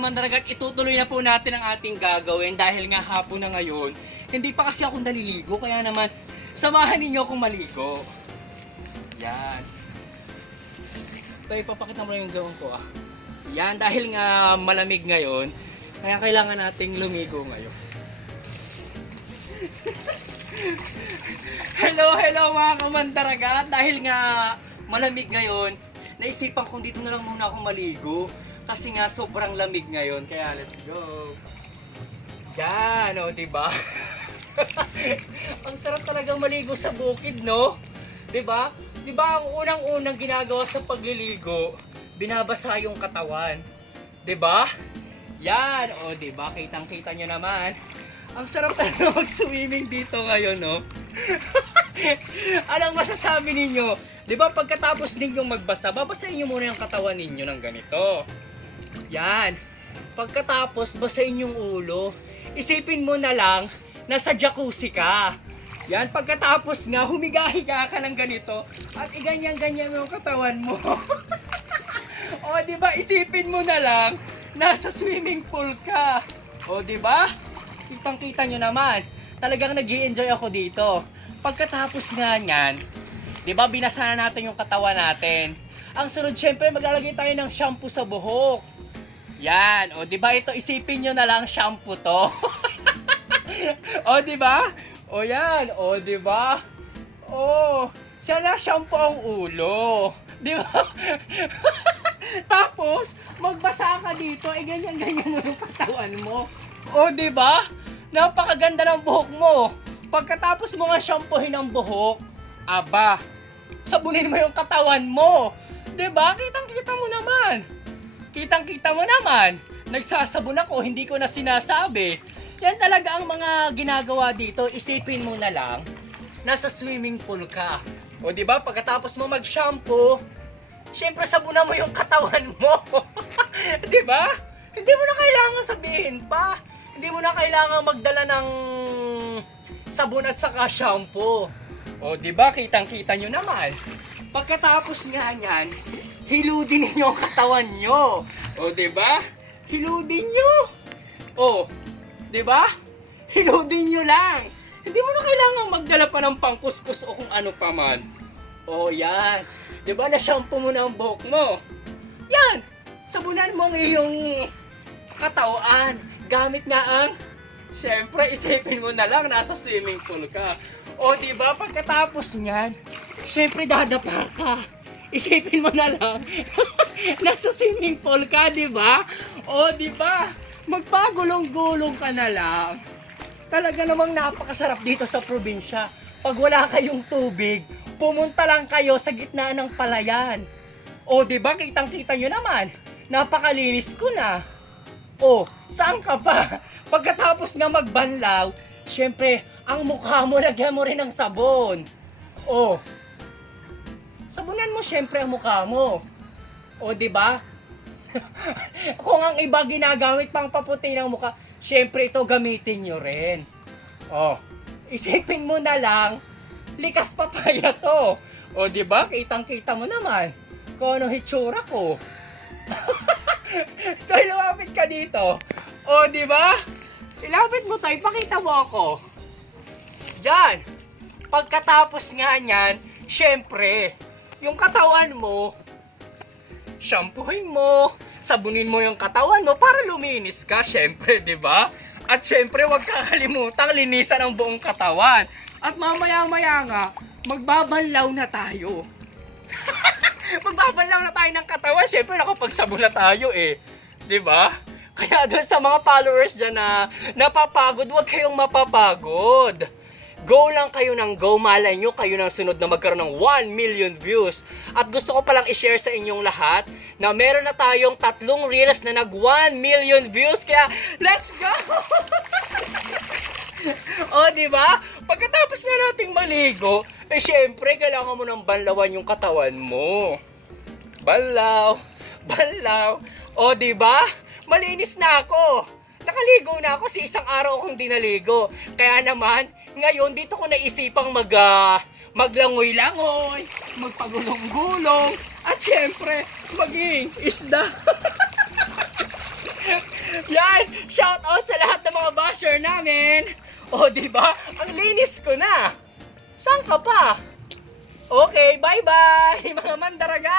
kamandaragat, itutuloy na po natin ang ating gagawin dahil nga hapon na ngayon. Hindi pa kasi ako naliligo, kaya naman samahan ninyo akong maligo. Yan. Ito, ipapakita mo na yung gawin ko Yan, dahil nga malamig ngayon, kaya kailangan nating lumigo ngayon. Hello mga kamandaragat, dahil nga malamig ngayon, naisipan kong dito na lang muna akong maligo. Kasi nga sobrang lamig ngayon, kaya let's go. Yan, diba? Ang sarap talagang maligo sa bukid, no? Diba? Diba ang unang-unang ginagawa sa pagliligo, binabasa yung katawan. Diba? Yan, diba? Kitang-kita nyo naman. Ang sarap talaga mag-swimming dito ngayon, no? Anong masasabi ninyo? Diba pagkatapos ninyong magbasa, babasahin nyo muna yung katawan ninyo ng ganito. Yan. Pagkatapos, basahin yung ulo. Isipin mo na lang, nasa jacuzzi ka. Yan. Pagkatapos nga, humiga-higa ka ng ganito. At iganyan-ganyan yung katawan mo. Diba? Isipin mo na lang, nasa swimming pool ka. Diba? Kitang-kita nyo naman. Talagang nag-i-enjoy ako dito. Pagkatapos nga yan, diba, binasa na natin yung katawan natin. Ang sunod, syempre, maglalagay tayo ng shampoo sa buhok. Yan, diba, ito, isipin nyo na lang, shampoo to. Diba? Yan, diba? Siya na shampoo ang ulo. Diba? Tapos, magbasa ka dito, ganyan-ganyan mo yung katawan mo. Diba? Napakaganda ng buhok mo. Pagkatapos mo nga shampoohin ang buhok, sabunin mo yung katawan mo. Diba? Kitang-kita mo naman. Kitang-kita mo naman. Nagsasabon ako, hindi ko na sinasabi. Yan talaga ang mga ginagawa dito. Isipin mo na lang, nasa swimming pool ka. Diba? Pagkatapos mo mag-shampoo, syempre sabunan mo yung katawan mo. Diba? Hindi mo na kailangan sabihin pa. Hindi mo na kailangan magdala ng sabon at saka shampoo. Diba? Kitang-kita nyo naman. Pagkatapos nga yan, hiludin ninyo ang katawan nyo. Diba? Hiludin nyo. Diba? Hiludin nyo lang. Hindi mo na kailangan magdala pa ng pangkuskus o kung ano pa man. Yan. Diba? Na-shampoo mo na ang buhok mo. Yan. Sabunan mo ang iyong katawan. Gamit nga ang, syempre, isipin mo na lang, nasa swimming pool ka. Diba? Pagkatapos nyan, syempre, dadapa ka. Isipin mo na lang, nasa swimming pool ka, diba? Diba? Magpagulong-gulong ka na lang. Talaga namang napakasarap dito sa probinsya. Pag wala kayong tubig, pumunta lang kayo sa gitna ng palayan. Diba? Kitang-kita nyo naman. Napakalinis ko na. Saan ka pa? Pagkatapos nga magbanlaw, syempre, ang mukha mo, lagyan mo rin ng sabon. Sabunan mo syempre ang mukha mo. Diba? Kung ang iba ginagamit pang paputi ng mukha, syempre ito gamitin nyo rin. Isipin mo na lang, likas papaya to. Diba? Kitang-kita mo naman kung ano hitsura ko. Toy, lumapit ka dito. Diba? Ilapit mo, Toy. Pakita mo ako. Yan. Pagkatapos nga yan, syempre, yung katawan mo, shampoohin mo, sabunin mo yung katawan mo para luminis ka, syempre, diba? At syempre, huwag kakalimutan linisan ang buong katawan. At mamaya-maya nga, magbabanlaw na tayo. Magbabanlaw na tayo ng katawan, syempre nakapagsabon na tayo diba? Kaya doon sa mga followers dyan na napapagod, huwag kayong mapapagod. Go lang kayo ng go, malay nyo kayo ng sunod na magkaroon ng 1 million views. At gusto ko palang i-share sa inyong lahat na meron na tayong 3 reels na nag 1 million views. Kaya, let's go! Diba? Pagkatapos nga nating maligo, syempre, kailangan mo ng banlawan yung katawan mo. Banlaw. Diba? Malinis na ako. Nakaligo na ako, sa isang araw akong dinaligo. Kaya naman, ngayon dito ko naisipang maglangoy-langoy, magpagulong-gulong, at syempre, maging isda. Yan! Shout out sa lahat ng mga basher namin! O, di ba? Ang linis ko na! Saan ka pa? Okay, bye-bye! Mga mandaraga!